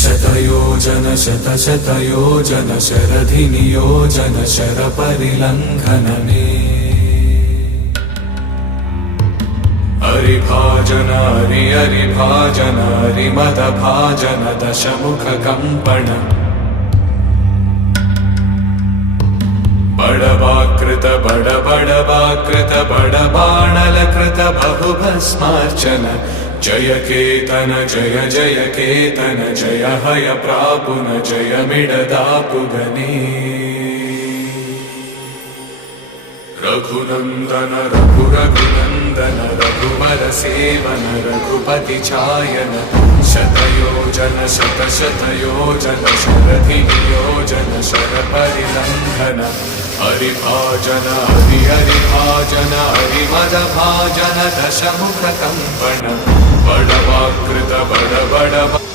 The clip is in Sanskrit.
शतयोजन शतशतयोजन शरधिनियोजन शरपरिलङ्घनने हरिभाजन हरिभाजन हरिमदभाजन दशमुखकम्पण बडवाकृत बडबडवाकृत बडबाणलकृत बहुभस्मार्चन जय केतन जय जय केतन जय हय प्रापुन जय मिडदापुगने रघुनन्दन रघुरघुनन्दन रघुवर सेवन रघुपति चायन शतयोजन शतशतयोजन शरधिनियोजन शरपरिलङ्घन हरिभाजन हरिभाजन हरिमदभाजन दशमुखकम्पण बडवाकृत बडबडवा